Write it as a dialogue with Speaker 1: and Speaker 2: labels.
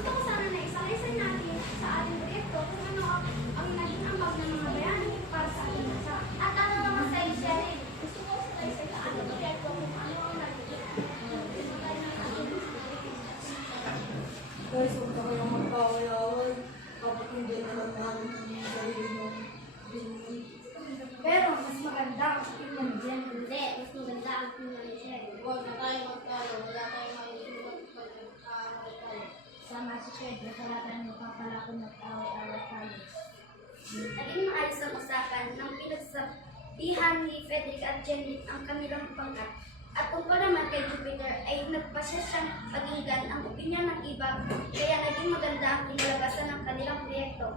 Speaker 1: Gusto ko sana na isalisan natin sa ating proyekto kung ano ang naging ambag ng mga bayani para sa ating bansa. At ano naman sa Sherry, gusto ko isalisan sa ating proyekto kung ano ang naging ambag ng ating bansa.
Speaker 2: Guys, huwag ka kayong
Speaker 3: nasalatan mo pa pala kung nag-away-away tayo.
Speaker 4: Naging maayos ang usapan nang pinagsabihan ni Frederick at Jenny ang kanilang pangkat. At tungkol naman kay Jupiter ay nagpasya siyang paginggan ang opinyon ng iba kaya naging maganda ang kinalabasan ng kanilang proyekto.